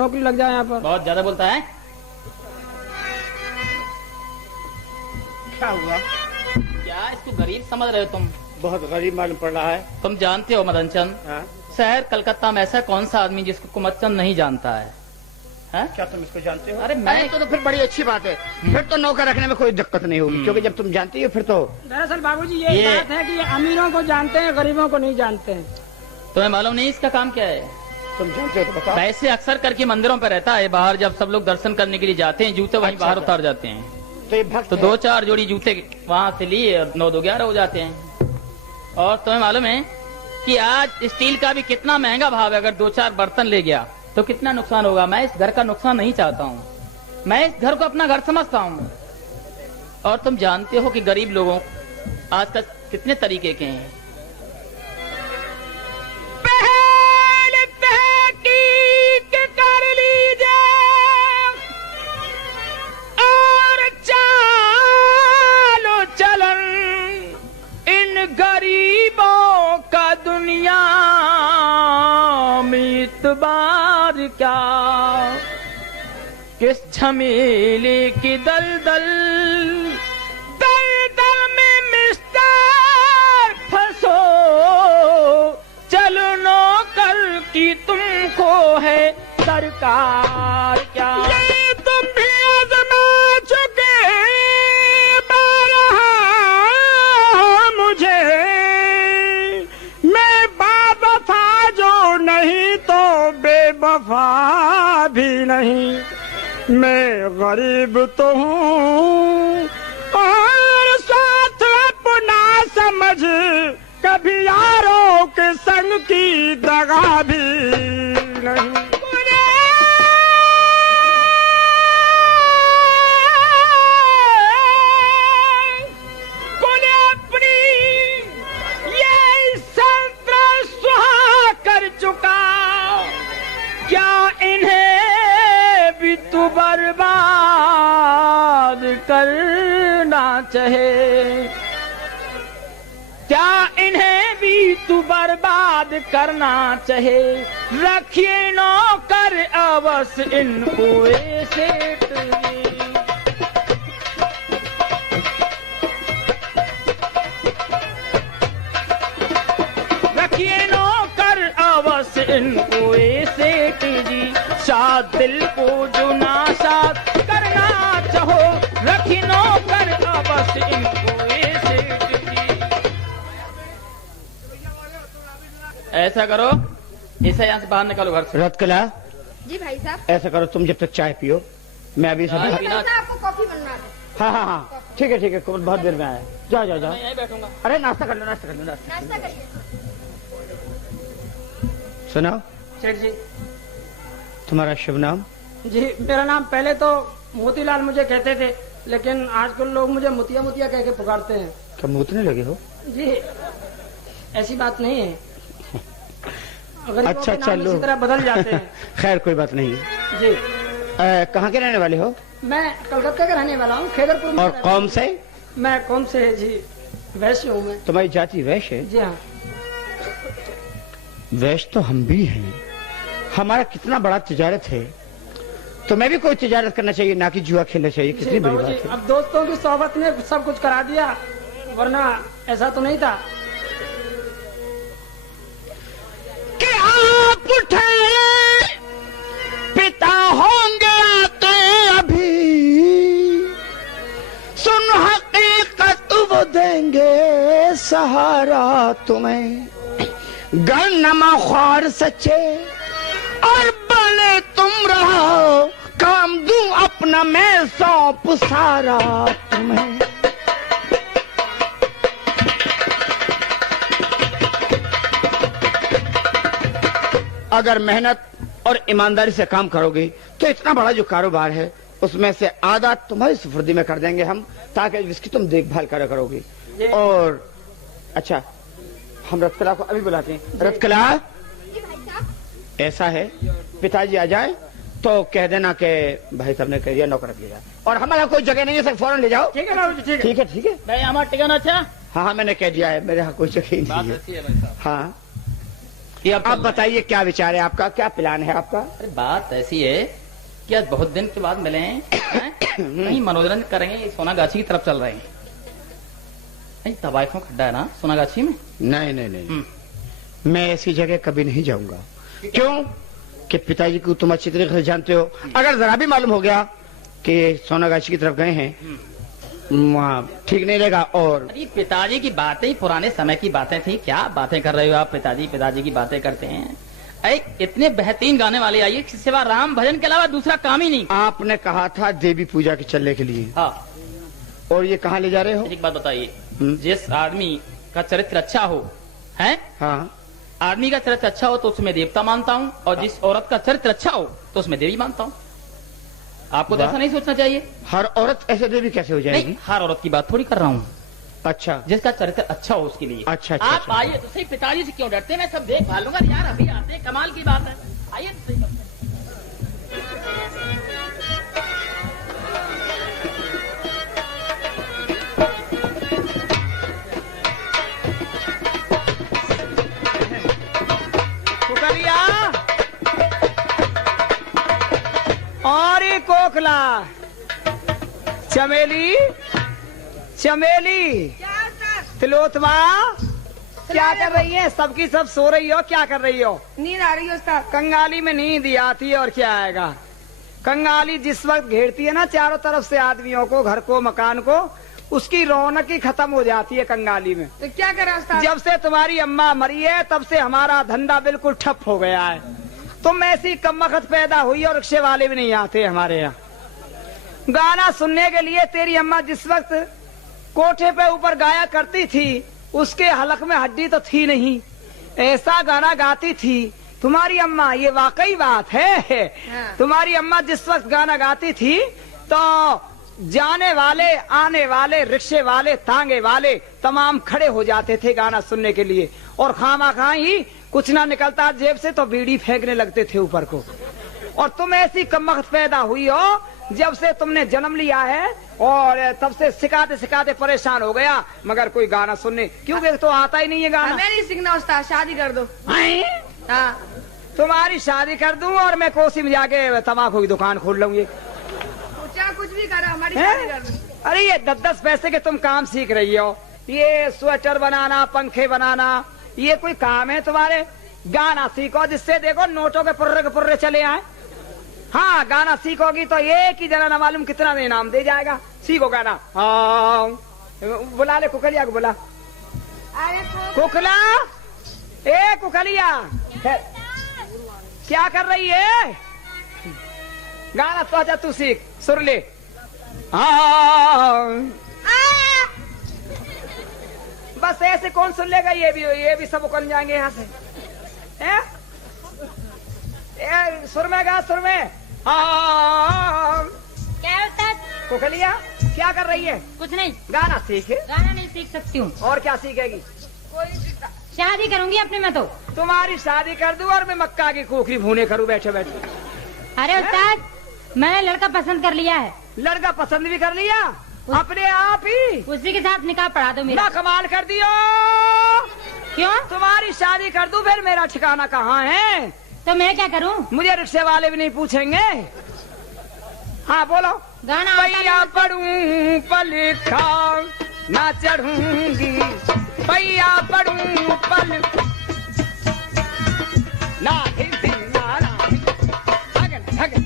नौकरी लग जाए यहाँ पर। बहुत ज्यादा बोलता है। क्या हुआ? क्या इसको गरीब समझ रहे हो तुम? बहुत गरीब मालूम पड़ रहा है। तुम जानते हो मदन चंद, हाँ? शहर कलकत्ता में ऐसा कौन सा आदमी जिसको कुमत चंद नहीं जानता है? क्या तुम इसको जानते हो? अरे मैं तो फिर बड़ी अच्छी बात है। फिर तो नौकर रखने में कोई दिक्कत नहीं होगी, क्योंकि जब तुम जानती हो फिर तो। दरअसल बाबूजी ये बात है कि अमीरों को जानते हैं, गरीबों को नहीं जानते हैं। तुम्हें मालूम नहीं इसका काम क्या है? तुम जानते हो तो बताओ। वैसे अक्सर करके मंदिरों पर रहता है, बाहर जब सब लोग दर्शन करने के लिए जाते हैं जूते वहीं बाहर उतार जाते हैं। तो ये भक्त तो है। 2-4 जोड़ी जूते वहाँ से लिए और 9-2-11 हो जाते हैं। और तुम्हें मालूम है कि आज स्टील का भी कितना महंगा भाव है। अगर 2-4 बर्तन ले गया तो कितना नुकसान होगा। मैं इस घर का नुकसान नहीं चाहता हूँ, मैं इस घर को अपना घर समझता हूँ। और तुम जानते हो कि गरीब लोगों आजकल कितने तरीके के हैं। बार क्या किस झमेले की दलदल दलदल में मिस्टर फंसो, चलो नौकर की तुमको है सरकार क्या। ये तुम भी आजमा चुके बारहा मुझे, मैं बावफा जो नहीं तो बेवफा भी नहीं, मैं गरीब तो हूँ और साथ अपना समझ कभी यारों के संग की दगा भी नहीं। बर्बाद करना चाहे क्या, इन्हें भी तू बर्बाद करना चाहे। रखिए नौकर अवश्य इनको ऐसे, रखिए नौकर अवश्य इनको ऐसे जी। शाद दिल को जो नाशाद करना चाहो, रखी नौकर अवश्य इनको ऐसे जी। ऐसा करो, इसे यहाँ से बाहर निकालो घर से। रतकला जी भाई साहब। ऐसा करो, तुम जब तक चाय पियो मैं अभी चाय सब। पीना। आपको कॉफी बनवा दे। हाँ हाँ हाँ ठीक है बहुत देर में आया। जाओ जाओ जाओ। मैं यहीं बैठूंगा। अरे नाश्ता कर लो नाश्ता कर लो नाश्ता। नाश्ता करिए। सुनाओ सेठ जी। तुम्हारा शुभ नाम? जी मेरा नाम पहले तो मोतीलाल मुझे कहते थे, लेकिन आजकल लोग मुझे मुतिया मुतिया कह के पुकारते हैं। क्या मूतने लगे हो? जी ऐसी बात नहीं है, अच्छा अच्छा लो इसी तरह बदल जाते हैं। खैर कोई बात नहीं। जी कहाँ के रहने वाले हो? मैं कलकत्ता का रहने वाला हूँ, खैदरपुर में। और कौन से? मैं कौन से है जी, वैश्य हूँ मैं। तुम्हारी जाति वैश्य है? जी हाँ। वैश्य तो हम भी हैं, हमारा कितना बड़ा तिजारत है। तुम्हें भी कोई तिजारत करना चाहिए, ना कि जुआ खेलना चाहिए। कितनी बड़ी बात है। अब दोस्तों की सोहबत ने सब कुछ करा दिया, वरना ऐसा तो नहीं था कि आप उठे पिता होंगे आते अभी, सुन हकीकत वो देंगे सहारा तुम्हें। गन्नमा ख्वार सच्चे और बने तुम रहो, काम दूं अपना मैं सौंप सारा तुम्हें। अगर मेहनत और ईमानदारी से काम करोगे तो इतना बड़ा जो कारोबार है उसमें से आधा तुम्हारी सुपुर्दी में कर देंगे हम, ताकि इसकी तुम देखभाल करा करोगे। और अच्छा हम रतकला को अभी बुलाते हैं। रतकला ऐसा है, पिताजी आ जाए तो कह देना कि भाई साहब ने कह दिया नौकर रख लिया, और हमारा कोई जगह नहीं है सर, फौरन ले जाओ। ठीक है बाबूजी, ठीक है। ठीक है ठीक है। भाई हमारा टिकन अच्छा। हाँ हाँ मैंने कह दिया है, मेरे यहाँ कोई जगह ही बात नहीं अच्छी है भाई साहब। हाँ ये अब बताइए क्या विचार है आपका, क्या प्लान है आपका? अरे बात ऐसी है कि आज बहुत दिन के बाद मिले हैं, कहीं मनोरंजन करेंगे, सोनागाछी की तरफ चल रहे हैं। नहीं तवाइफों खड्डा है ना सोनागाछी में? नहीं नहीं नहीं, मैं ऐसी जगह कभी नहीं जाऊंगा। क्यों कि पिताजी को तुम अच्छी तरीके से जानते हो। अगर जरा भी मालूम हो गया कि सोनागाछी की तरफ गए हैं, वहाँ ठीक नहीं रहेगा। और अरे पिताजी की बातें ही पुराने समय की बातें थी, क्या बातें कर रहे हो आप? पिताजी की बातें करते हैं। अरे इतने बेहतरीन गाने वाले आइए, सिवा राम भजन के अलावा दूसरा काम ही नहीं। आपने कहा था देवी पूजा के चलने के लिए। हाँ। और ये कहाँ ले जा रहे हो? एक बात बताइए, जिस आदमी का चरित्र अच्छा हो, है? हाँ, आदमी का चरित्र अच्छा हो तो उसमें देवता मानता हूँ, और जिस औरत का चरित्र अच्छा हो तो उसमें देवी मानता हूँ। आपको तो ऐसा नहीं सोचना चाहिए। हर औरत ऐसे देवी कैसे हो जाएगी? नहीं, हर औरत की बात थोड़ी कर रहा हूँ। अच्छा, जिसका चरित्र अच्छा हो उसके लिए। अच्छा, आप आइए तो सही, पिताजी से क्यों डरते? मैं सब देख भालूंगा यार, अभी आते हैं, कमाल की बात है। आइए तो सही। और कोकला, चमेली, चमेली, तिलोत्मा, क्या कर रही है? सबकी सब सो रही हो, क्या कर रही हो? नींद आ रही है उस्ताद। कंगाली में नींद आती है और क्या आएगा? कंगाली जिस वक्त घेरती है ना चारों तरफ से आदमियों को, घर को, मकान को, उसकी रौनक ही खत्म हो जाती है कंगाली में। तो क्या करा उस्ताद? जब से तुम्हारी अम्मा मरी है तब से हमारा धंधा बिल्कुल ठप हो गया है। तुम ऐसी कमबख्त पैदा हुई और रिक्शे वाले भी नहीं आते हमारे यहाँ। गाना सुनने के लिए तेरी अम्मा जिस वक्त कोठे पे ऊपर गाया करती थी, उसके हलक में हड्डी तो थी नहीं, ऐसा गाना गाती थी तुम्हारी अम्मा। ये वाकई बात है। हाँ। तुम्हारी अम्मा जिस वक्त गाना गाती थी तो जाने वाले, आने वाले, रिक्शे वाले, तांगे वाले तमाम खड़े हो जाते थे गाना सुनने के लिए, और खामा ही कुछ ना निकलता जेब से तो बीड़ी फेंकने लगते थे ऊपर को। और तुम ऐसी कमबख्त पैदा हुई हो जब से तुमने जन्म लिया है, और तब से सिखाते सिखाते परेशान हो गया, मगर कोई गाना सुनने क्योंकि तो आता ही नहीं है गाना। हमें नहीं सीखना उस्ताद, शादी कर दो। हाँ, तुम्हारी शादी कर दूं और मैं कोसी में जाके तम्बाकू की दुकान खोल लूंगी। चाहे कुछ भी करो, हमारी शादी कर दो। अरे ये 10-10 पैसे के तुम काम सीख रही हो, ये स्वेटर बनाना, पंखे बनाना, ये कोई काम है तुम्हारे? गाना सीखो जिससे देखो नोटों के पुर्रे चले आए। हाँ, गाना सीखोगी तो एक ही जना न मालूम कितना इनाम दे जाएगा। सीखो गाना। हाँ, बुला ले कुकलिया को, बुला। अरे कुकला, ए कुकलिया, क्या कर रही है? गाना तो आजा तू सीख, सुर ले। हाँ, बस ऐसे कौन सुन लेगा? ये भी सब उकल जाएंगे यहाँ से। सुर में गा, सुर में। हाँ, क्या उस्ताद? कुकलिया क्या कर रही है? कुछ नहीं, गाना सीखे। गाना नहीं सीख सकती हूँ। और क्या सीखेगी? शादी करूंगी अपने में तो। तुम्हारी शादी कर दूं और मैं मक्का की कोखरी भूने करूं बैठे बैठे। अरे उस्ताद, मैंने लड़का पसंद कर लिया है। लड़का पसंद भी कर लिया अपने आप ही? उसी के साथ निकाह पढ़ा दो मेरा। ना कमाल कर दियो। क्यों? तुम्हारी शादी कर दूं फिर मेरा ठिकाना कहाँ है? तो मैं क्या करूं? मुझे रिक्शे वाले भी नहीं पूछेंगे। हाँ बोलो। गाना पैया पढ़ूं पल खाऊं ना चढ़ूंगी, पैया पढ़ूं पल ना हिंदी नारा धगन धगन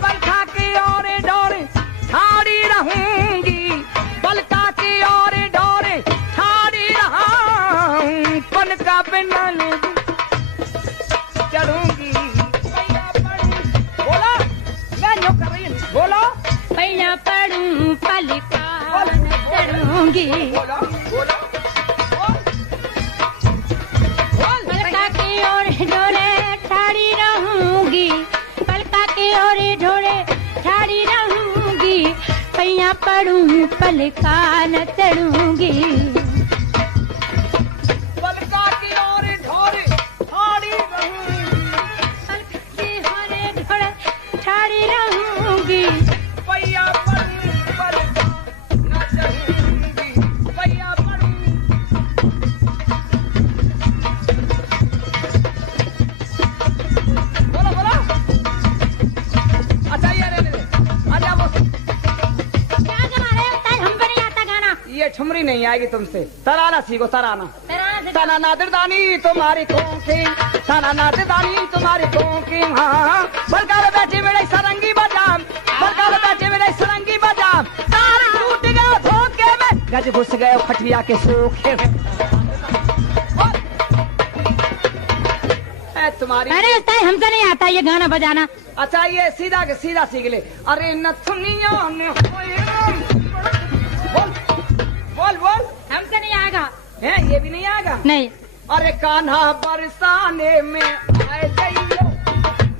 पलका की ओर डोरे ठाड़ी रहूंगी, पलका की ओर डोरे ठाड़ी रहूं, पलका पे न चढ़ूंगी। बोलो, मैं जो कर रही हूँ बोलो। पैया पढ़ूं पलका न चढ़ूंगी, पलका की ओर डोरे ठाड़ी रहूंगी, पलका की ओर डोरे ठाड़ी रहूंगी, पैया पढ़ूं पलका न चढ़ूंगी। पलका की ओर ढोरे ठाड़ी रहूंगी, पलका की ओर डोरे ठाड़ी रहूंगी, पैया पढ़ूं पलका न चढ़ूंगी, नहीं आएगी तुमसे। तराना सीखो, तराना। तराना तना नादरदानी तुम्हारी कोंकी, तना नादरदानी तुम्हारी कोंकी। हाँ, बलकार बैठे मेरे सरंगी बजाम, बलकार बैठे मेरे सरंगी बजाम। तार टूट गया धोखे में, गज घुस गए खटिया के सूखे में। तुम्हारी अरे उस्ताद हमसे नहीं आता ये गाना बजाना। अच्छा ये सीधा के सीधा सीख ले। अरे नथुनिया ने बोल बोल बोल। हमसे नहीं आएगा। है ये भी नहीं आएगा। नहीं। अरे कान्हा बरसाने में आए जाइयो।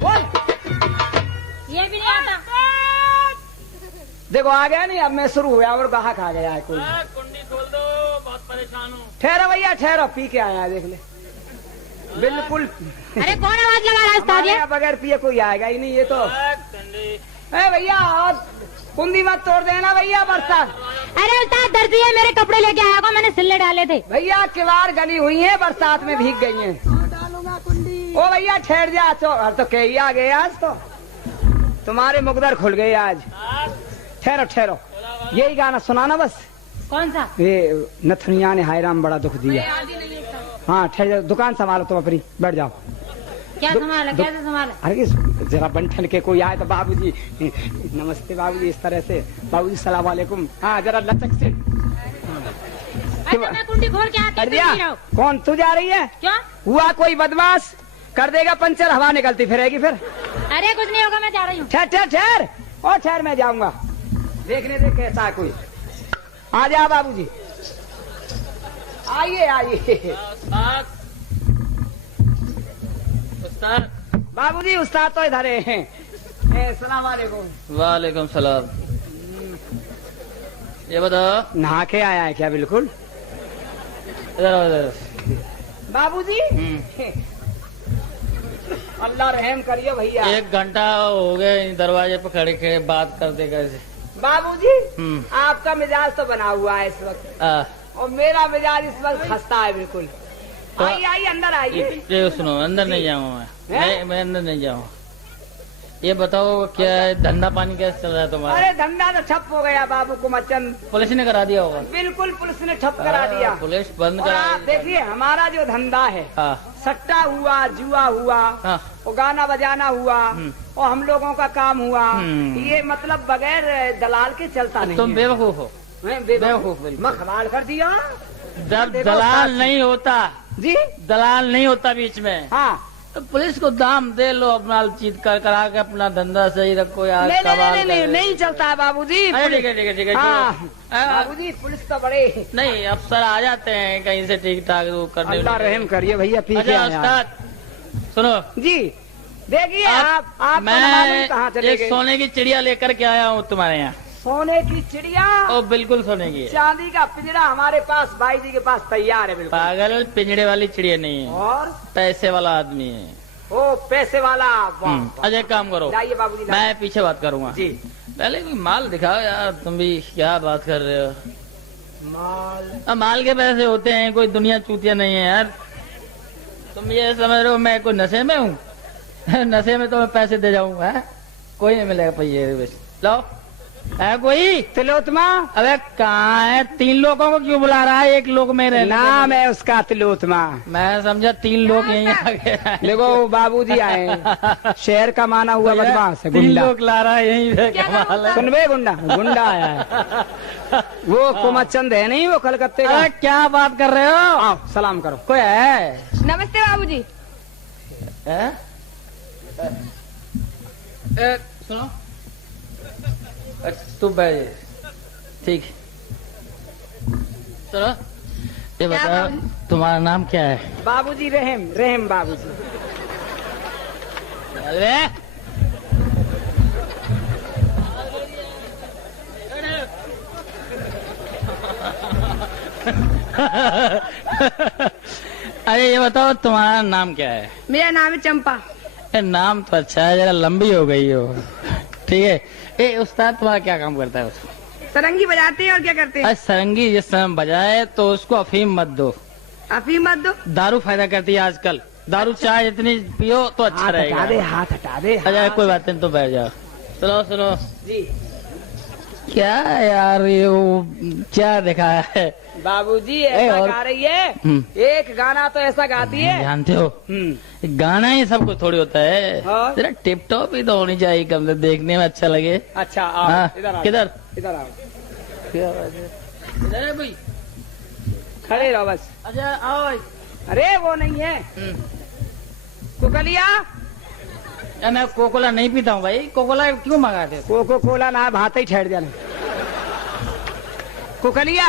बोल। ये भी नहीं आता। देखो आ गया नहीं, अब मैं शुरू हुआ और गाहक आ गया है कोई। कुंडी खोल दो, बहुत परेशान हूँ। ठहरो भैया ठहरो, पी के आया है देख ले। बिल्कुल। अरे कौन आवाज लगा रहा है उस्ताद ये? हमारे यहाँ बगैर पिए कोई आएगा ही नहीं ये तो। ए भैया और कुंडी मत तोड़ देना भैया बरसात। अरे उस्ताद दर्जी है, मेरे कपड़े लेके आया को, मैंने सिले डाले थे। भैया किवाड़ गली हुई है, बरसात में भीग गई हैं। ओ भैया ठहर जा, तो कही आ गए आज तो तुम्हारे मुकदर खुल गए आज। ठहरो ठहरो, यही गाना सुनाना बस। कौन सा? ये नथुनिया ने हाय राम बड़ा दुख दिया। हाँ ठहर जाओ, दुकान संभालो तुम अपनी, बैठ जाओ। क्या संभाला, कैसे संभाला? अरे जरा बंठन के कोई आए तो बाबूजी नमस्ते बाबूजी, इस तरह से बाबूजी सलाम वालेकुम। हाँ जरा लचक से। अच्छा मैं कुंडी खोल के आती हूँ। कौन तू जा रही है? क्यों? हुआ कोई बदमाश कर देगा पंचर, हवा निकलती फिरेगी फिर। अरे कुछ नहीं होगा, मैं जा रही हूँ। ठहर ठहर ठहर, और ठहर मैं जाऊंगा देखने दे कैसा है कोई। आ जा बाबूजी, आइए आइए। बाबूजी उस्ताद तो इधर हैं। सलाम वालेकुम। वालेकुम सलाम। ये बताओ नहा के आया है क्या? बिल्कुल। इधर आओ, इधर। बाबूजी अल्लाह रहम करिए भैया। 1 घंटा हो गए दरवाजे पर खड़े खड़े बात करते कैसे। बाबूजी आपका मिजाज तो बना हुआ है इस वक्त, और मेरा मिजाज इस वक्त खस्ता है बिल्कुल। तो आइए आइए अंदर आइए। ये सुनो, अंदर नहीं जाऊंगा मैं अंदर नहीं जाऊंगा। ये बताओ क्या है, धंधा पानी कैसे चल रहा है तुम्हारा? अरे धंधा तो ठप हो गया बाबू कुमचंद। पुलिस ने करा दिया होगा। बिल्कुल पुलिस ने ठप करा दिया। पुलिस बंद और करा आप देखिए हमारा जो धंधा है, हाँ सट्टा हुआ, जुआ हुआ, हाँ। और गाना बजाना हुआ, और हम लोगों का काम हुआ, ये मतलब बगैर दलाल के चलता नहीं। तुम बेवकूफ हो। मैं बेवकूफ बिल्कुल। मैं खबाल कर दिया। जब दलाल नहीं होता, जी दलाल नहीं होता बीच में, हाँ। तो पुलिस को दाम दे लो, अपना चीज करा के अपना धंधा सही रखो यार। नहीं नहीं सवाल नहीं, नहीं, करे। नहीं चलता है बाबूजी। अरे ठीक है ठीक है ठीक है। हाँ, हाँ। बाबूजी पुलिस तो बड़े नहीं अफसर आ जाते हैं कहीं से ठीक ठाक वो करने। अल्लाह रहम करिए भैया, पी के अच्छा आया। उस्ताद सुनो जी देखिए आप मैं कहाँ चले एक गए? सोने की चिड़िया लेकर के आया हूँ तुम्हारे यहाँ। सोने की चिड़िया? ओ बिल्कुल सोने की है। चांदी का पिंजरा हमारे पास भाई जी के पास तैयार है बिल्कुल। पागल, पिंजड़े वाली चिड़िया नहीं है, और पैसे वाला आदमी है। ओ पैसे वाला। अच्छा एक काम करो, लाइए बाबूजी लाइए। मैं पीछे बात करूँगा जी। पहले कोई माल दिखाओ यार, तुम भी क्या बात कर रहे हो। माल? अब माल के पैसे होते हैं, कोई दुनिया चूतिया नहीं है यार। तुम ये समझ रहे हो मैं कोई नशे में हूँ? नशे में तो मैं पैसे दे जाऊंगा, कोई नहीं मिलेगा पैसे। लो है कोई? तिलोत्मा? अबे कहाँ है? 3 लोगों को क्यों बुला रहा है? 1 लोग में रहने नाम है उसका तिलोत्मा। मैं समझा 3 लोग यहीं आ गए। देखो बाबूजी आए, शहर का माना हुआ बदमाश है, 3 गुंडा। लोग ला रहा है यहीं से, कमाल है। सुन बे गुंडा, गुंडा आया है। वो कुमचंद है नहीं, वो कलकत्ते का। अरे क्या बात कर रहे हो? आओ सलाम करो। कोई है? नमस्ते बाबूजी। सुनो तू बैठ, ठीक। सुनो ये बताओ तुम्हारा नाम क्या है? बाबूजी रहम, रहम बाबूजी। अरे अरे ये बताओ तुम्हारा नाम क्या है? मेरा नाम है चंपा। नाम तो अच्छा है, जरा लंबी हो गई हो। ठीक है। ए उस्ताद तुम्हारा क्या काम करता है? उसको सरंगी बजाते हैं और क्या करते हैं? सरंगी जिस समय बजाए तो उसको अफीम मत दो। अफीम मत दो? दारू फायदा करती है आजकल। दारू चाय इतनी पियो तो अच्छा हाथ रहेगा। हटा दे, हाथ हटा दे। अच्छा कोई बात नहीं, तो बैठ जाओ। सुनो सुनो जी क्या यार ये वो क्या देखा है? बाबूजी ऐसा और- गा रही है, एक गाना तो ऐसा गाती है। जानते हो गाना ही सब कुछ थोड़ी होता है, हाँ। जरा टिप टॉप ही तो होनी चाहिए, कम से देखने में अच्छा लगे। अच्छा आओ, हाँ, इधर आओ, किधर? इधर आओ, इधर है भाई। खड़े रहो बस। अच्छा आओ भाई। अरे वो नहीं है कुकलिया, मैं कोकोला नहीं पीता हूँ भाई, कोकोला क्यों मंगाते? कोको कोला ना भात ही ठहर जाने। कुकलिया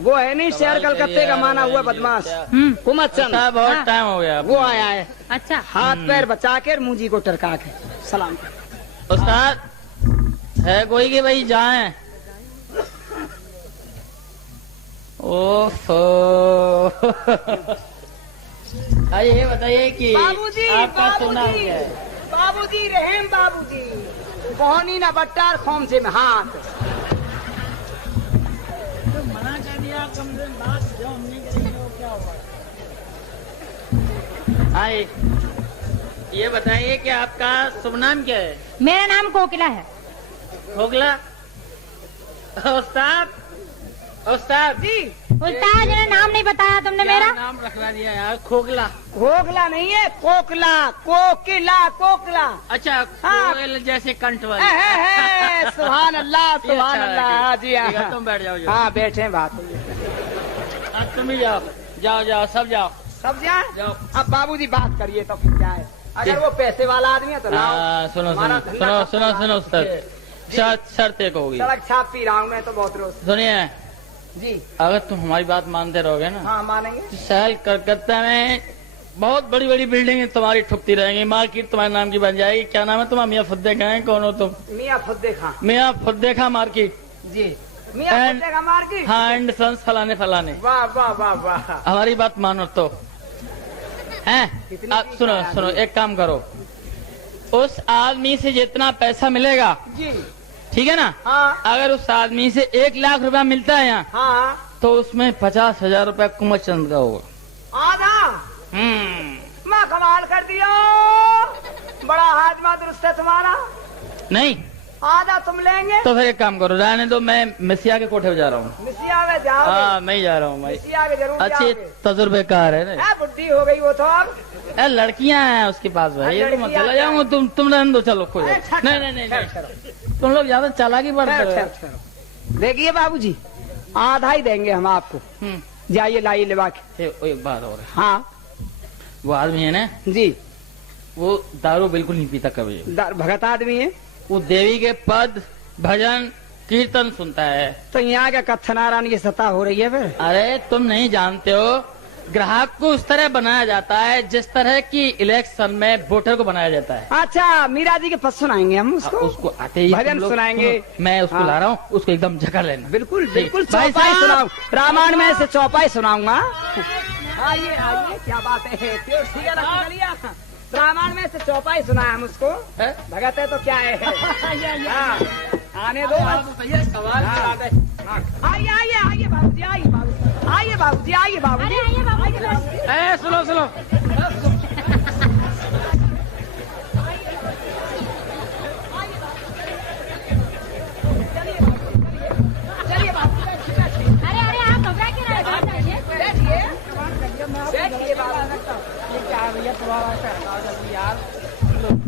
वो है नहीं शहर कलकत्ते का माना हुआ बदमाश कुमत चंद, बहुत टाइम हो गया। वो आया है अच्छा हाथ पैर बचा के मुंजी को टरका के सलाम कर। उस्ताद है कोई कि भाई जाए? ओफो अरे ये बताइए कि बाबूजी आपका सोना बाबूजी क्या है? बाबूजी रहम बाबूजी कौनी ना बट्टार खोम से में हाथ। मना कर दिया, कम से कम बात जो हम नहीं करेंगे वो क्या होगा? आए ये बताइए कि आपका शुभ नाम क्या है? मेरा नाम कोकिला है। खोखला। उस्ताद उस्ताद जी उस्ताद ने नाम नहीं बताया तुमने मेरा। नाम रखवा दिया यार, खोखला। खोखला नहीं है कोकला, कोकिला कोकला। अच्छा हाँ। कोयल जैसे कंठ वाली। सुभान अल्लाह सुभान अच्छा, अल्लाह। ठीक। हाँ जी ठीक है, हाँ, तुम बैठ जाओ जो। हाँ बैठे बात हुई। अब तुम भी जाओ, जाओ जाओ सब जाओ सब जाए जाओ। अब बाबूजी बात करिए तो फिर क्या है, अगर वो पैसे वाला आदमी है तो लाओ। हाँ, सुनो हमारा सुनो धंधा सुनो सुनो सुनो उस्ताद, शर्त एक होगी। सड़क छाप पी रहा हूँ मैं तो बहुत रोज। सुनिए, जी अगर तुम हमारी बात मानते रहोगे ना, हाँ मानेंगे। तो शहर कलकत्ता में बहुत बड़ी बड़ी बिल्डिंगें तुम्हारी ठुकती रहेंगी, मार्केट तुम्हारे नाम की बन जाएगी। क्या नाम है तुम्हारा? मियाँ फुद्दे खां? कौन हो तुम? मियाँ फुद्दे खां। मियाँ फुद्दे खां मार्केट। जी मियाँ And- फुद्दे का मार्केट। हाँ, एंड सन्स फलाने फलाने। वाह वाह वाह वाह। हमारी बात मानो तो हैं? कितनी आप चीज़ सुनो है सुनो, आदमी? एक काम करो, उस आदमी से जितना पैसा मिलेगा, जी ठीक है ना, हाँ अगर उस आदमी से 1 लाख रुपया मिलता है यहाँ, हाँ तो उसमें 50,000 रुपया कुमार चंद का होगा। आधा माँ कमाल कर दियो, बड़ा हाजमा दुरुस्त है तुम्हारा। नहीं आधा तुम लेंगे। तो फिर एक काम करो, रहने दो, मैं मिसिया के कोठे पे जा रहा हूँ। मिसिया में जाओगे? हाँ, मैं ही जा रहा हूँ भाई। मिसिया के जरूर अच्छी जाओगे। तजुर्बेकार है ना। बुढ़ी हो गई वो तो अब। लड़कियां हैं उसके पास भाई, ये तो मैं लड़कियां चला जाऊंगा, तुम रहने दो, चलो खुद। अरे, ठहर, नहीं नहीं नहीं ठहर, नहीं। ठहर। तुम लोग ज्यादा चालाकी बढ़ते ठहर, हो। ठहर, ठहर। देखिए बाबूजी आधा ही देंगे हम आपको, जाइए लाइए लिवा के। एक बात और है, हाँ वो आदमी है ना, जी वो दारू बिल्कुल नहीं पीता कभी। भगत आदमी है वो देवी के पद भजन कीर्तन सुनता है। तो यहाँ का कथनारायण की सत्ता हो रही है फिर। अरे तुम नहीं जानते हो, ग्राहक को उस तरह बनाया जाता है जिस तरह की इलेक्शन में वोटर को बनाया जाता है। अच्छा मीरा जी के पद सुनाएंगे हम उसको। उसको आते ही भजन तुम लोग सुनाएंगे। सुनो, मैं उसको हाँ। ला रहा हूँ, उसको एकदम जगह लेना। बिल्कुल बिल्कुल भाई चौपाई साहब। सुनाऊं, रामायण में से चौपाई सुनाऊंगा। आइए आइए क्या बात है, ठीक है ना चलिए। रामायण में से चौपाई सुनाया हम उसको, है? भगत है तो क्या है। हाँ, आने दो। सवाल हाँ। आइए आइए आइए बाबूजी, आइए बाबूजी, आइए बाबूजी, आइए बाबूजी। अरे आइए बाबूजी। सुनो सुनो, चलिए बाबूजी अरे अरे आप घबरा के रहे, बैठ जाइए। बैठिए बैठिए बाबू।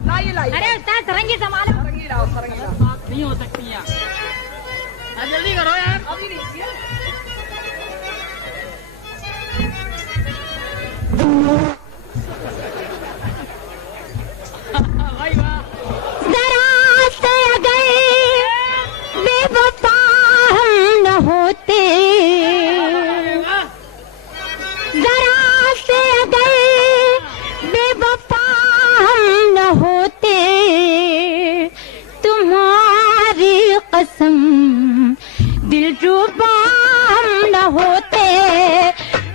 लाइए लाइए। अरे उस्ताद सरंगी संभालो। सरंगी लाओ सरंगी लाओ। नहीं हो सकती यहाँ। जल्दी करो यार। अभी नहीं भाई वाह। जरा से अगर बेवफा हम न होते, जरा से अगर बेवफा हम न होते, तुम्हारी कसम दिलरुबा हम न होते,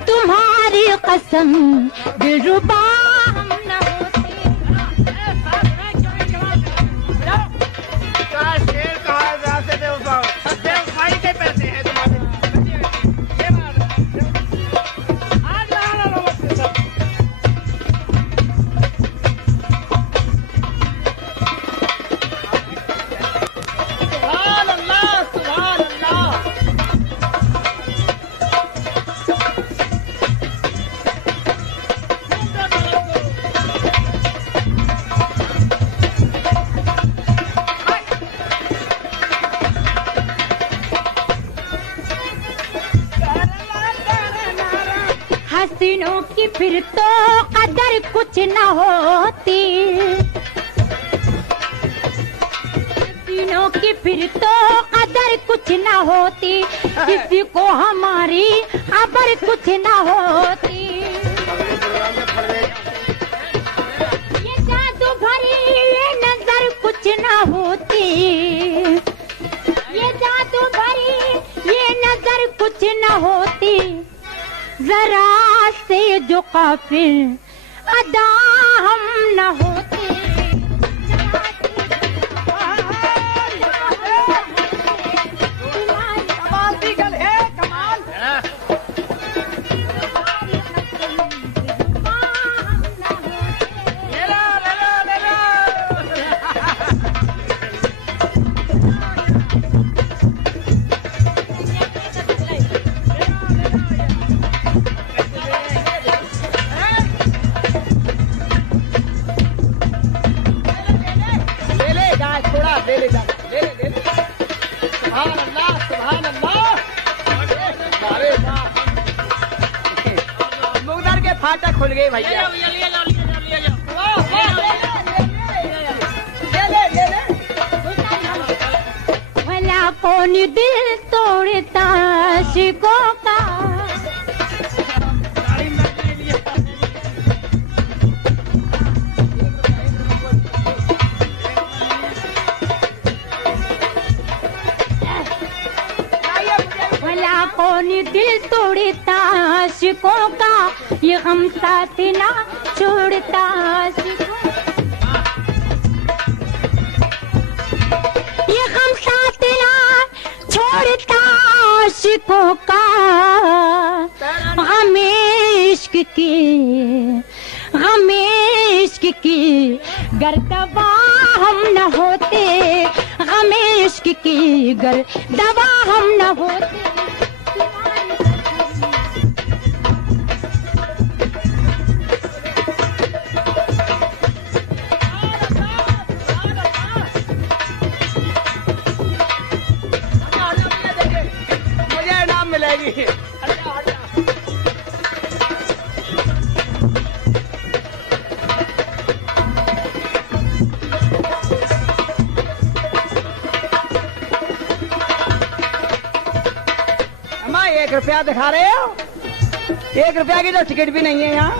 तुम्हारी कसम दिलरुबा हम न होते। शेर कहा जाते थे उस वक्त। देव भाई के पैसे हैं तुम्हारे। ये बात है। आज लगा लो बच्चे सब। सुभान अल्लाह की फिर तो कदर कुछ न होती, तीनों की फिर तो कदर कुछ न होती, किसी को हमारी खबर कुछ न होती। ये जादू भरी ये नजर कुछ न होती, ये जादू भरी ये नजर कुछ न होती, जरा से जो काफिर अदा हम न होते। फाटक खुल गई भैया। भला कौन दिल तोड़ता शिकों का, भला कौन दिल तोड़ता शिकों का, ये हम साथ ना छोड़ता शिकों, ये हम साथ ना छोड़ता शिकों का। हमें इश्क की गर दवा हम न होते, हमें इश्क की गर दवा हम न होते। मुझे इनाम मिलेगी। अम्मा 1 रुपया दिखा रहे हो? 1 रुपया की तो टिकट भी नहीं है यहाँ।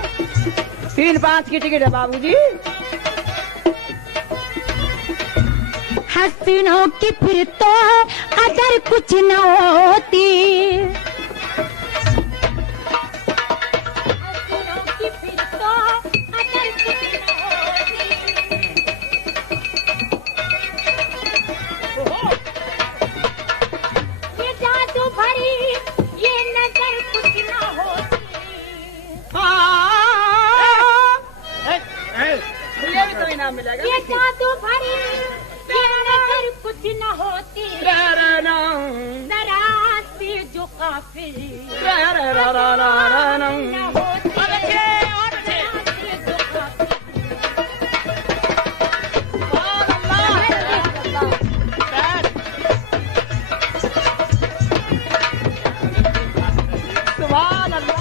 3-5 की टिकट है बाबूजी। हसीनों की फिर तो कदर कुछ न होती, हसीनों की फिर तो कदर कुछ न होती, ये जादू भरी ये नजर कुछ न होती। ये भी तो इनाम मिलेगा। ये जादू भरी ये नजर कुछ न होती, जरा से जो काफिर न होती, सुभान अल्लाह।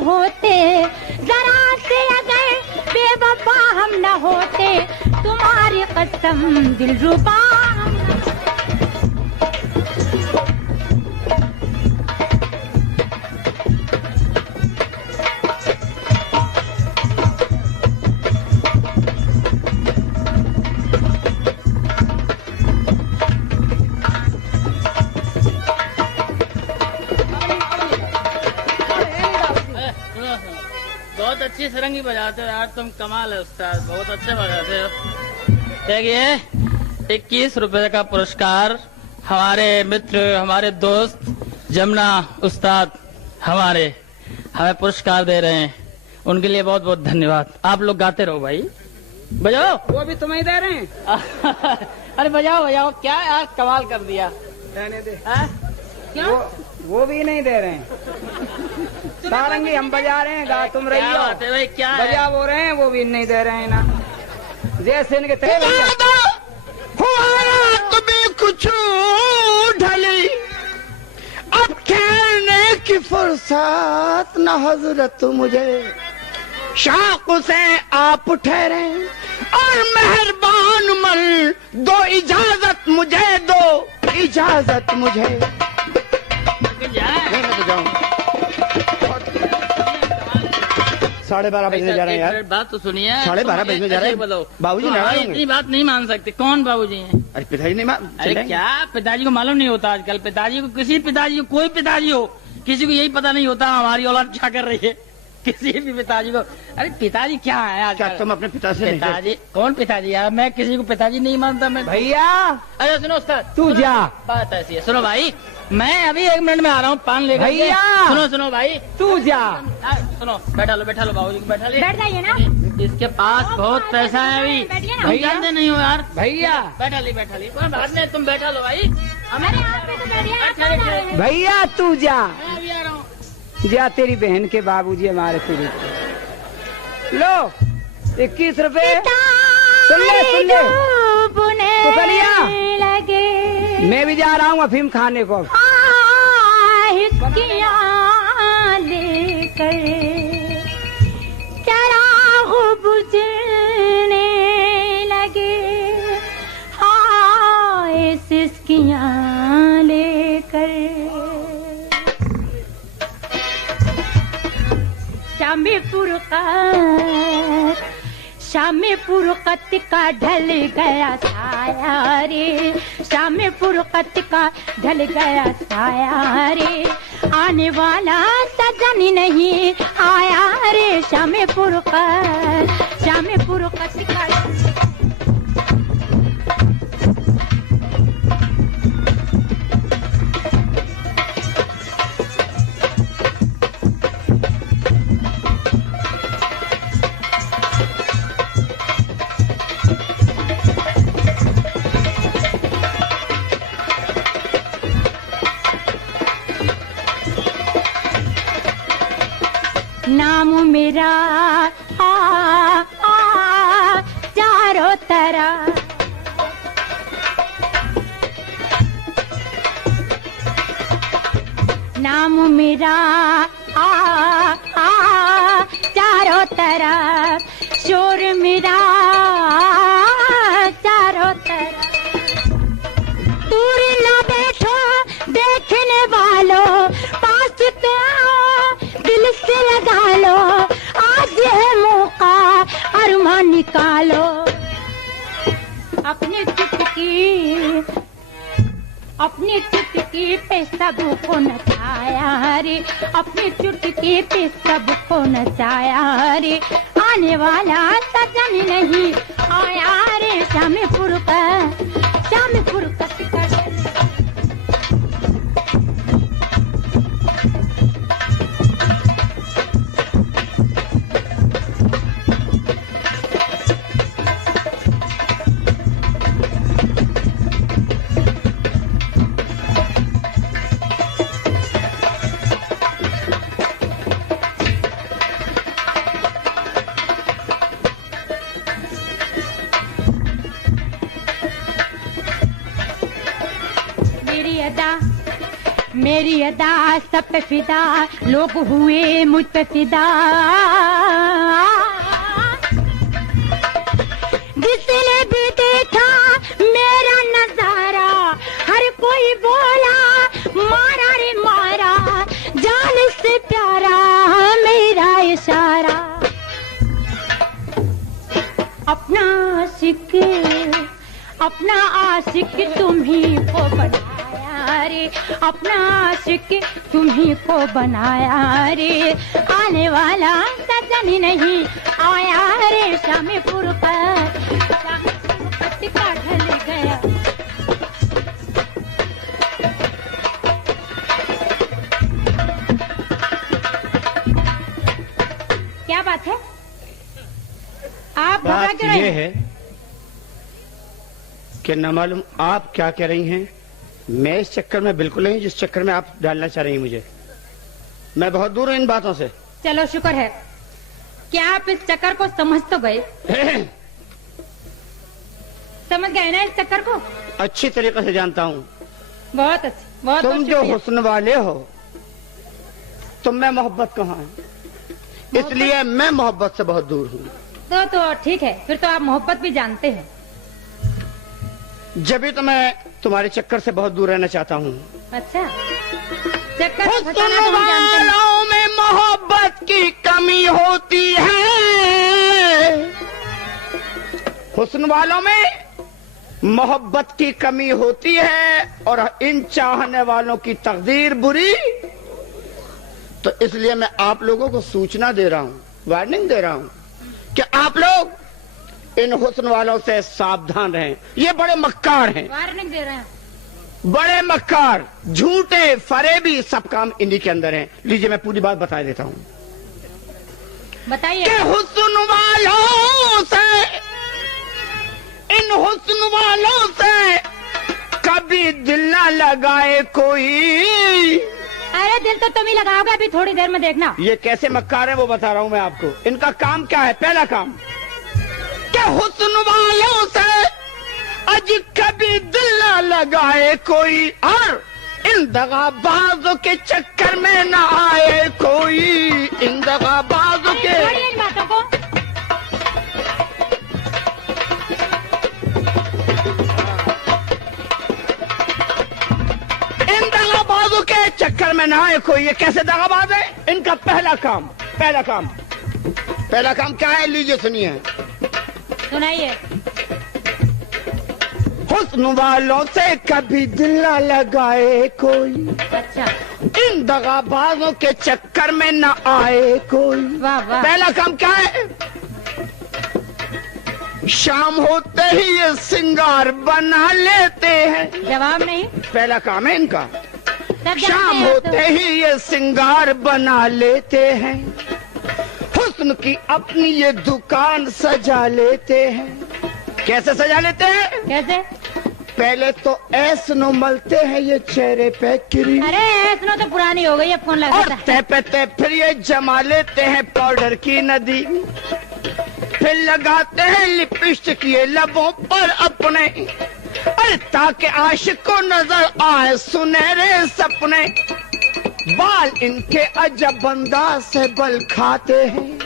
होते, जरा से अगर बेवफा हम न होते, तुम्हारी कसम दिलरुबा हम न होते। बहुत अच्छी सरंगी बजाते हो यार तुम, कमाल है उस्ताद, बहुत अच्छे बजाते हो। देखिए 21 रुपए का पुरस्कार हमारे मित्र, हमारे दोस्त जमुना उस्ताद हमें पुरस्कार दे रहे हैं, उनके लिए बहुत बहुत धन्यवाद। आप लोग गाते रहो भाई, बजाओ। वो भी तुम्हें दे रहे हैं। अरे बजाओ बजाओ, क्या यार कमाल कर दिया। रहने दे। क्यों? वो भी नहीं दे रहे हैं। सारंगी हम बजा रहे हैं, गा तुम रही क्या हो। बात है भाई, क्या है? बजा वो रहे हैं, वो भी नहीं दे रहे हैं ना। जैसे इनके थे भैया। तुम्हें कुछ ढली, अब खेलने की फुर्सत न हजरत मुझे, शाख से आप ठहरे और मेहरबान मल, दो इजाजत मुझे, दो इजाजत मुझे। नहीं, मैं तो जाऊं। 12:30 बजने जा रहे हैं यार। बात तो सुनिए। 12:30 बजने जा रहे हैं। बाबूजी तो नाराज होंगे। इतनी बात नहीं मान सकते। कौन बाबूजी हैं? अरे पिताजी नहीं अरे क्या पिताजी को मालूम नहीं होता आजकल? पिताजी को, किसी पिताजी को, कोई पिताजी हो, किसी को यही पता नहीं होता हमारी औलाद क्या कर रही है। किसी भी पिताजी को, अरे पिताजी क्या है आज? क्या तुम अपने पिता से नहीं पिताजी? कौन पिताजी यार? मैं किसी को पिताजी नहीं मानता मैं। भैया अरे सुनो उस्ताद, तू जा। बात ऐसी है, सुनो भाई, मैं अभी 1 मिनट में आ रहा हूँ, पान लेकर। भैया! सुनो भाई, तू जा। सुनो, बैठा लो बाबूजी को बैठा ले। बैठ जाइए ना। इसके पास बहुत पैसा है अभी। बैठिए ना। तुम जानते नहीं हो यार। भैया बैठा ली कोई बात नहीं, तुम बैठा लो भाई। हमारे यहाँ पे तो बैठिए ना, अच्छा, कहाँ जा रहे हैं? भैया तू जा। मैं अभी आ रहा हूँ। जा, तेरी बहन के बाबूजी हमारे से भी। लो 21 रुपए। सुन ले पुकलिया, लगे मैं भी जा रहा हूँ अफीम खाने को। हिचकियाँ लेकर चराग बुझने लगे, हाय सिसकियाँ लेकर। शामी फुरकत का ढल गया साया रे, शामी फुरकत का ढल गया साया रे, आने वाला सजन नहीं आया रे, शामी फुरकत का। नाम मेरा चारों तरफ, नाम मेरा चारों तरफ, शोर मेरा चारों तरफ। दूर न बैठो देखने वालों, पास तो आओ दिल से लगा लो, आज है मौका अरमान निकालो। अपनी चुटकी पे सबको नचाया रे, अपनी चुटकी पे सबको नचाया रे, आने वाला सजन नहीं आया रे, शामी फुरकत का। मेरी अदा सब पे फिदा, लोग हुए मुझ पे फिदा, जिसने भी देखा मेरा नजारा, हर कोई बोला मारा रे मारा, जान से प्यारा मेरा इशारा। अपना आशिक तुम्ही को बनाया रे, अपना आशिक तुम्ही को बनाया रे, आने वाला सजन नहीं आया रे, शामी फुरकत का ढल गया। क्या बात है? आप बात ये है कि न मालूम आप क्या कह रही हैं, मैं इस चक्कर में बिल्कुल नहीं जिस चक्कर में आप डालना चाह रही हैं मुझे। मैं बहुत दूर हूँ इन बातों से। चलो शुक्र है कि आप इस चक्कर को समझ तो गए। समझ गए ना इस चक्कर को? अच्छी तरीके से जानता हूँ। बहुत अच्छी, बहुत तुम बहुत जो शुक्रिया। हुस्न वाले हो, तुम में मोहब्बत कहाँ है, इसलिए मैं मोहब्बत से बहुत दूर हूँ। तो ठीक है, फिर तो आप मोहब्बत भी जानते हैं। जब भी तो मैं तुम्हारे चक्कर से बहुत दूर रहना चाहता हूँ। अच्छा, चक्कर में हुस्न फंसाना तो हम जानते हैं। वालों में मोहब्बत की कमी होती है, हुस्न वालों में मोहब्बत की कमी होती है, और इन चाहने वालों की तकदीर बुरी। तो इसलिए मैं आप लोगों को सूचना दे रहा हूँ, वार्निंग दे रहा हूँ कि आप लोग इन हुस्न वालों से सावधान रहें। ये बड़े मक्कार हैं, वार्निंग दे रहे हैं। बड़े मक्कार, झूठे, फरेबी, सब काम इन्हीं के अंदर हैं। लीजिए मैं पूरी बात बता देता हूँ बताइए। कि हुस्न वालों से, इन हुस्न वालों से कभी दिल ना लगाए कोई। अरे दिल तो तुम ही लगाओगे, अभी थोड़ी देर में देखना। ये कैसे मक्कार है वो बता रहा हूँ मैं आपको। इनका काम क्या है? पहला काम कि हुस्न वालों से अज कभी दिल ना लगाए कोई, और इन दगाबाजों के चक्कर में ना आए कोई। इन दगाबाजों के, छोड़िए इन बातों को। इन दगाबाजों के चक्कर में ना आए कोई। ये कैसे दगाबाज है? इनका पहला काम क्या है? लीजिए सुनिए। सुनाइए। हुस्न वालों से कभी दिल ना लगाए कोई, अच्छा, इन दगाबाजों के चक्कर में न आए कोई। वाह वाह। पहला काम क्या है? शाम होते ही ये सिंगार बना लेते हैं। जवाब नहीं। पहला काम है इनका। सब जानते शाम हैं होते तो। ही ये सिंगार बना लेते हैं, हुस्न की अपनी ये दुकान सजा लेते हैं। कैसे सजा लेते हैं? कैसे? पहले तो ऐसनो मलते हैं ये चेहरे पे क्रीम, अरे ऐसनो तो पुरानी हो गई है, फोन लगा और था। तय पे तय फिर ये जमा लेते हैं पाउडर की नदी, फिर लगाते हैं लिपस्टिक ये लबों पर अपने, अरे ताकि आशिक को नजर आए सुनहरे सपने। बाल इनके अजब अंदाज से बल खाते हैं,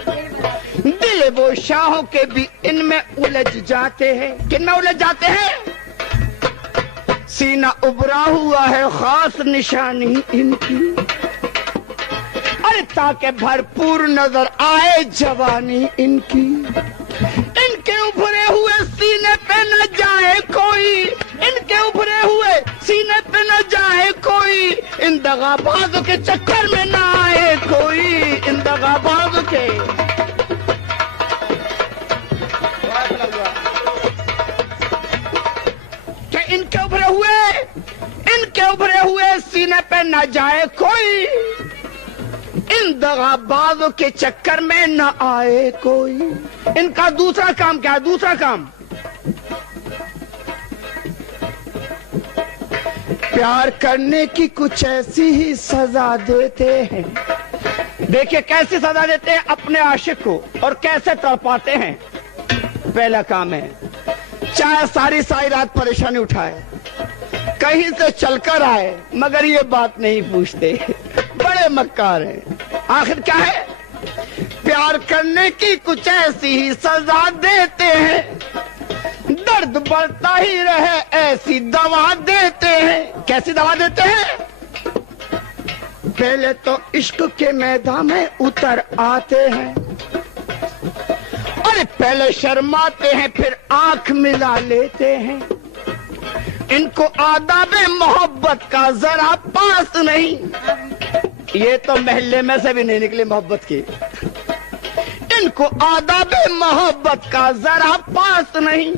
दिल वो शाहों के भी इनमें उलझ जाते हैं। किन में उलझ जाते हैं? सीना उभरा हुआ है खास निशानी इनकी, अरे ताकि भरपूर नजर आए जवानी इनकी। इनके उभरे हुए सीने पे न जाए कोई, इनके उभरे हुए सीने पे न जाए कोई, इन दगाबाजों के चक्कर में न आए कोई। इन दगाबाजों के इनके उभरे हुए सीने पे न जाए कोई, इन दगाबाजों के चक्कर में न आए कोई। इनका दूसरा काम क्या है? दूसरा काम प्यार करने की कुछ ऐसी ही सजा देते हैं। देखिए कैसे सजा देते हैं अपने आशिक को और कैसे तड़पाते हैं। पहला काम है, चाहे सारी रात परेशानी उठाए, कहीं से चलकर आए, मगर ये बात नहीं पूछते। बड़े मक्कार हैं। आखिर क्या है? प्यार करने की कुछ ऐसी ही सजा देते हैं, दर्द बढ़ता ही रहे ऐसी दवा देते हैं। कैसी दवा देते हैं? पहले तो इश्क के मैदान में उतर आते हैं, अरे पहले शर्माते हैं फिर आंख मिला लेते हैं। इनको आदाबे मोहब्बत का जरा पास नहीं, ये तो महल्ले में से भी नहीं निकले मोहब्बत की। इनको आदाबे मोहब्बत का जरा पास नहीं,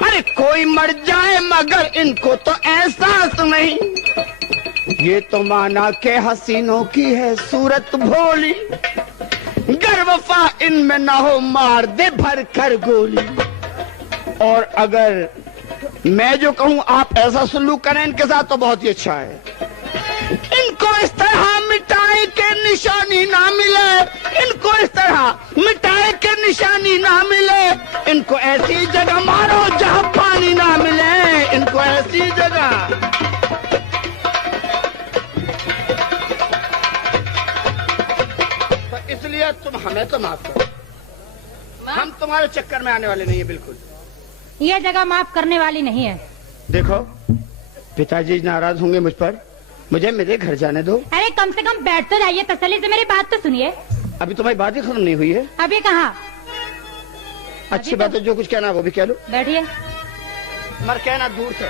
अरे कोई मर जाए मगर इनको तो एहसास नहीं। ये तो माना के हसीनों की है सूरत भोली, गर वफा इनमें ना हो मार दे भर कर गोली। और अगर मैं जो कहूँ आप ऐसा सलूक करें इनके साथ तो बहुत ही अच्छा है। इनको इस तरह मिटाए के निशानी ना मिले, इनको इस तरह मिटाए के निशानी ना मिले, इनको ऐसी जगह मारो जहाँ पानी ना मिले, इनको ऐसी जगह। तो इसलिए तुम हमें तो माफ करो, हम तुम्हारे चक्कर में आने वाले नहीं है बिल्कुल। ये जगह माफ करने वाली नहीं है। देखो पिताजी नाराज होंगे मुझ पर, मुझे मेरे घर जाने दो। अरे कम से कम बैठ तो जाइए, तसल्ली से मेरी बात तो सुनिए। अभी तुम्हारी बात ही खत्म नहीं हुई है। अभी कहाँ? अच्छी बात है, जो कुछ कहना वो भी कह लो। बैठिए। मर कहना दूर से।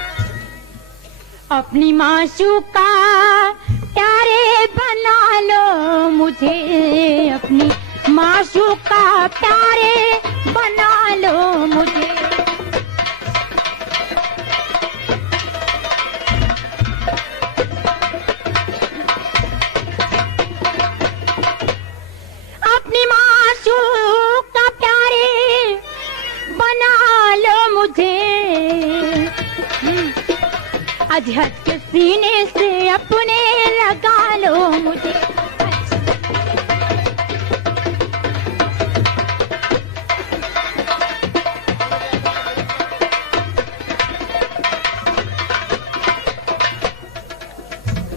अपनी माशूका प्यारे बना लो मुझे, अपनी माशूका प्यारे बना लो मुझे। अपनी माशूका प्यारे बना लो मुझे, अजहर के सीने से अपने लगा लो मुझे।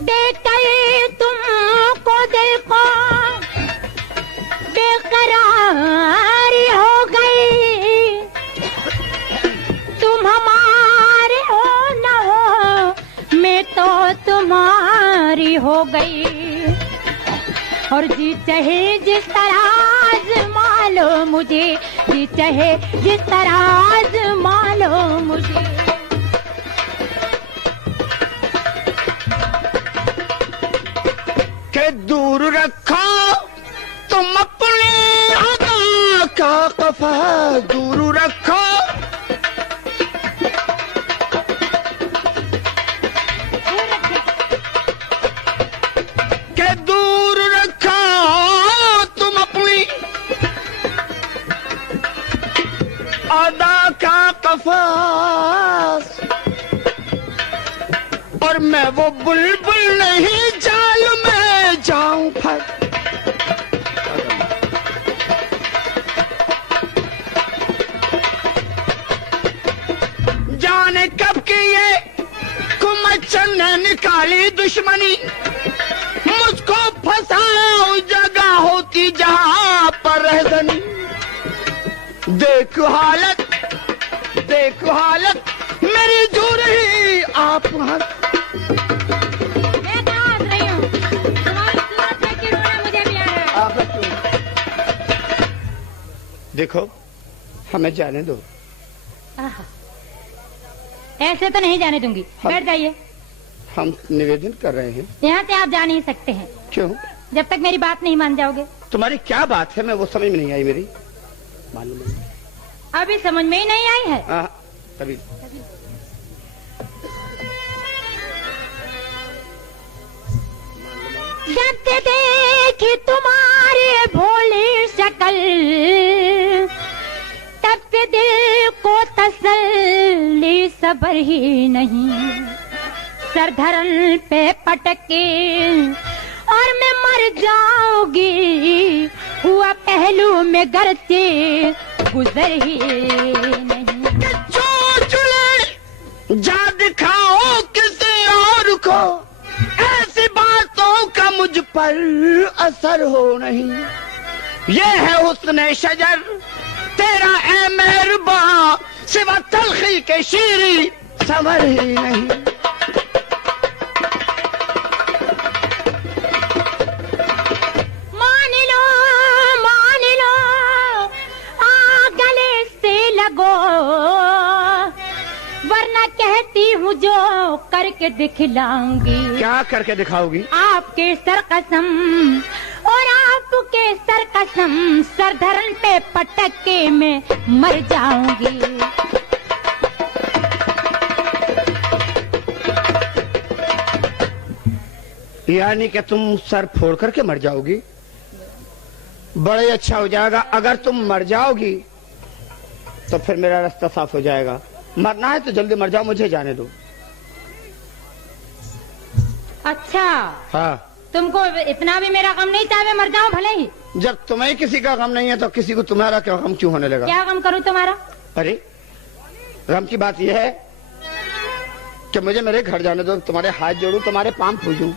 देखकर तुमको दिल को बेकरारी हो गई, तुम हमारे हो न हो मैं तो तुम्हारी हो गई। और जी चाहे जिस तरह आज़मा लो मुझे, जी चाहे जिस तरह आज़मा लो मुझे। के दूर रखो तुम अपने अदा का कफा, दूर रखो। के दूर रखो तुम अपनी अदा का कफा, और मैं वो बुलबुल नहीं जाल में जाऊं फर। जाने कब की ये कुमच्चन ने निकाली दुश्मनी, मुझको फंसाओ जगह होती जहां पर रहजनी। देखो हालत मेरी जो रही आप हंस। मैं तो हंस रही हूँ, तुम्हारी सूरत देख के रोना मुझे भी आ रहा है। देखो हमें जाने दो। आहा, ऐसे तो नहीं जाने दूंगी। बैठ जाइए। हम निवेदन कर रहे हैं। यहाँ से आप जा नहीं सकते हैं। क्यों? जब तक मेरी बात नहीं मान जाओगे। तुम्हारी क्या बात है, मैं वो समझ में नहीं आई मेरी। मालूम है अभी समझ में ही नहीं आई है। तभी जब से देखी तुम्हारी भोली शक्ल, तब से दिल को तसल्ली सबर ही नहीं। सर धरन पे पटके और मैं मर जाऊंगी, हुआ पहलू में घर से गुजर ही नहीं। जा दिखाओ किसी और को, ऐसी बातों का मुझ पर असर हो नहीं। ये है हुस्न शजर तेरा ए मेहरबान, सिवा तलखी के शीरी सवर ही नहीं। मान लो आ गले से लगो, वरना कहती हूँ जो करके दिखलाऊंगी। क्या करके दिखाओगी? आपके सर कसम और आपके सर कसम, सर धरन पे पटक के मैं मर जाऊंगी। यानी कि तुम सर फोड़ करके मर जाओगी? बड़ा ही अच्छा हो जाएगा। अगर तुम मर जाओगी तो फिर मेरा रास्ता साफ हो जाएगा। मरना है तो जल्दी मर जाओ, मुझे जाने दो। अच्छा, हाँ, तुमको इतना भी मेरा गम नहीं था, मैं मर जाऊं भले ही। जब तुम्हें किसी का गम नहीं है तो किसी को तुम्हारा क्या गम क्यों होने लगा? क्या गम करूं तुम्हारा? अरे गम की बात यह है कि मुझे मेरे घर जाने दो, तुम्हारे हाथ जोड़ूं, तुम्हारे पांव पूजूं।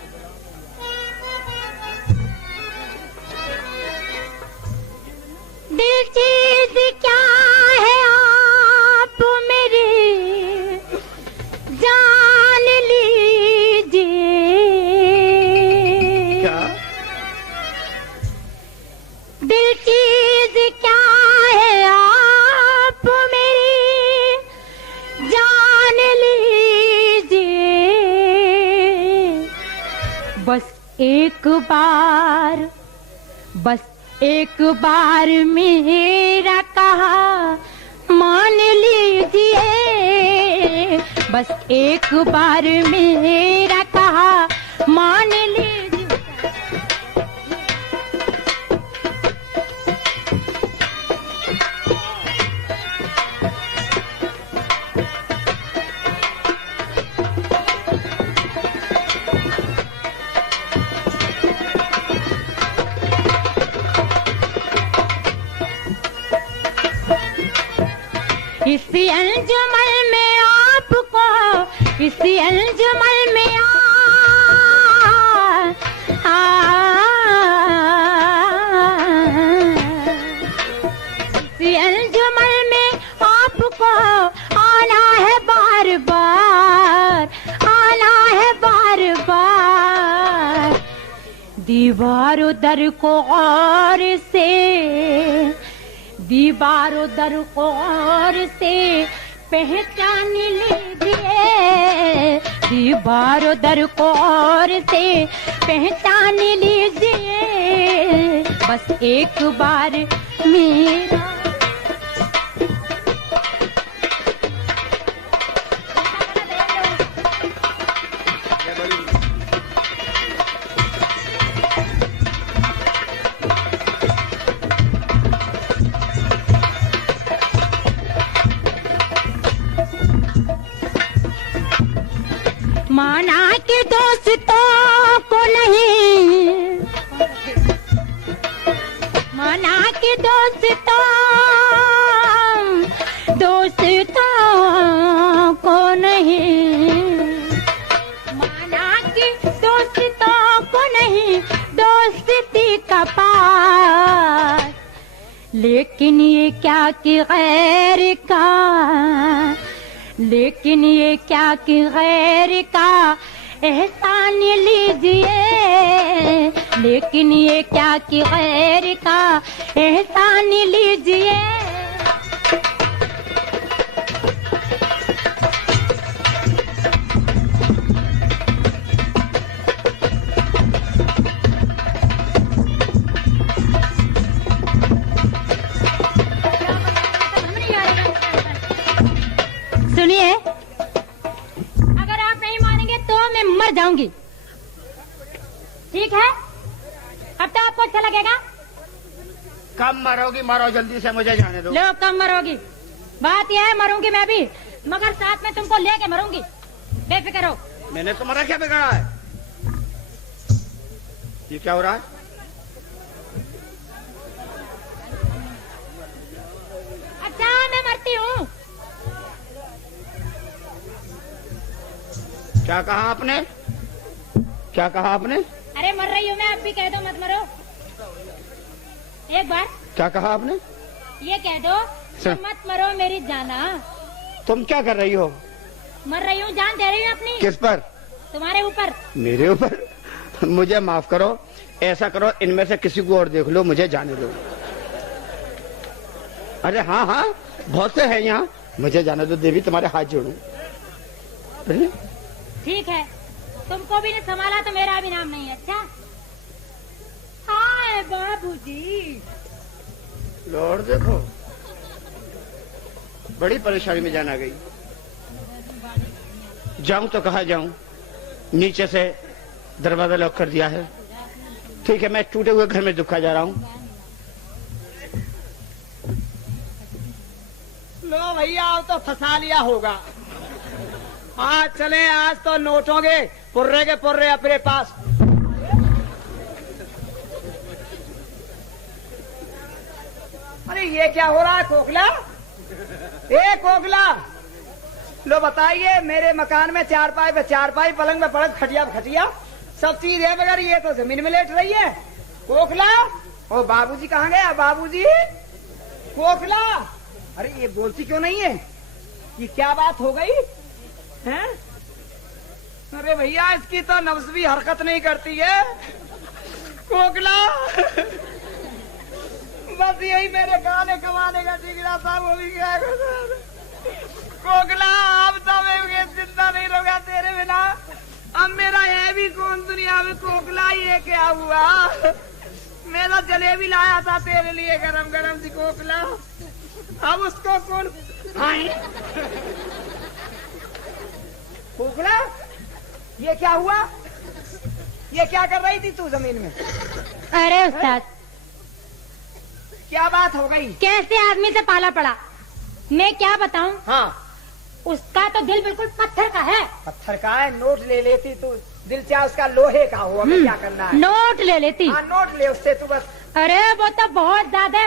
दिल चीज क्या है आप मेरी जान लीजिए। क्या? दिल चीज क्या है आप मेरी जान लीजिए। बस एक बार, बस एक बार मेरा कहा मान लीजिए। बस एक बार मेरा कहा मान लीजिए। इसी अंजुमन में आपको, इसी अंजुमन में इसी अंजुमन में आपको आना है बार बार, आना है बार बार। दीवारों दर को गौर से, दीवारों दर को गौर से पहचान लीजिए। दीवारों दर को गौर से पहचान लीजिए। बस एक बार मेरा माना के दोस्तों को नहीं, माना के दोस्तों, दोस्तों को नहीं, माना के दोस्तों को नहीं, दोस्ती का पास। लेकिन ये क्या कि गैर का, लेकिन ये क्या कि गैर का एहसान लीजिए। लेकिन ये क्या कि गैर का एहसान लीजिए। सुनिए, अगर आप नहीं मानेंगे तो मैं मर जाऊंगी, ठीक है? अब तो आपको अच्छा लगेगा। कब मरोगी? मरो जल्दी से, मुझे जाने दो। लो, कब मरोगी? बात यह है मरूंगी मैं भी, मगर साथ में तुमको लेके मरूंगी, बेफिक्र हो। मैंने तुम्हारा क्या बिगाड़ा है? ये क्या हो रहा है? अच्छा, मैं मरती हूँ। क्या कहा आपने? क्या कहा आपने? अरे मर रही हूँ मैं, अब भी कह दो मत मरो। एक बार क्या कहा आपने? ये कह दो कि मत मरो मेरी जाना। तुम क्या कर रही हो? मर रही हूँ, जान दे रही हूँ अपनी। किस पर? तुम्हारे ऊपर। मेरे ऊपर? मुझे माफ करो, ऐसा करो, इनमें से किसी को और देख लो, मुझे जाने दो। अरे हाँ हाँ, बहुत से हैं यहाँ, मुझे जाने दो देवी, तुम्हारे हाथ जोड़ूं। अरे ठीक है, तुमको भी नहीं संभाला तो मेरा भी नाम नहीं है। अच्छा, हाय बाबूजी। लौट देखो, बड़ी परेशानी में जान आ गई। जाऊं तो कहाँ जाऊं? नीचे से दरवाजा लॉक कर दिया है। ठीक है, मैं टूटे हुए घर में दुखा जा रहा हूं। लो भैया अब तो फंसा लिया होगा। आज चले, आज तो नोटों के पुर्रे अपने पास। अरे ये क्या हो रहा है कोकला? ए कोकला, लो बताइए, मेरे मकान में चारपाई पे चारपाई, पलंग पे पलंग, खटिया पे खटिया, सब चीज है, मगर ये तो जमीन में लेट रही है। कोकला, ओ बाबूजी कहाँ गया? बाबूजी, कोकला, अरे ये बोलती क्यों नहीं है? ये क्या बात हो गई हैं? अरे भैया इसकी तो नफ्स भी हरकत नहीं करती है। कोकला, बस यही मेरे गाने कमाने का टिकड़ा था, वो भी गया। कोकला, अब तो मैं जिंदा नहीं रहूंगा तेरे बिना। अब मेरा है भी कौन दुनिया में? कोकला, ये क्या हुआ? मेरा जलेबी लाया था तेरे लिए गरम गरम सी कोकला, अब उसको कौन? कोकला, ये क्या हुआ? ये क्या कर रही थी तू जमीन में? अरे उस्ताद, क्या बात हो गई? कैसे आदमी से पाला पड़ा, मैं क्या बताऊं। हाँ, उसका तो दिल बिल्कुल पत्थर का है। पत्थर का है? नोट ले लेती तू, दिल चाहे उसका लोहे का हो, हमें क्या करना है? नोट ले लेती। हाँ, नोट ले उससे तू बस। अरे वो तो बहुत ज्यादा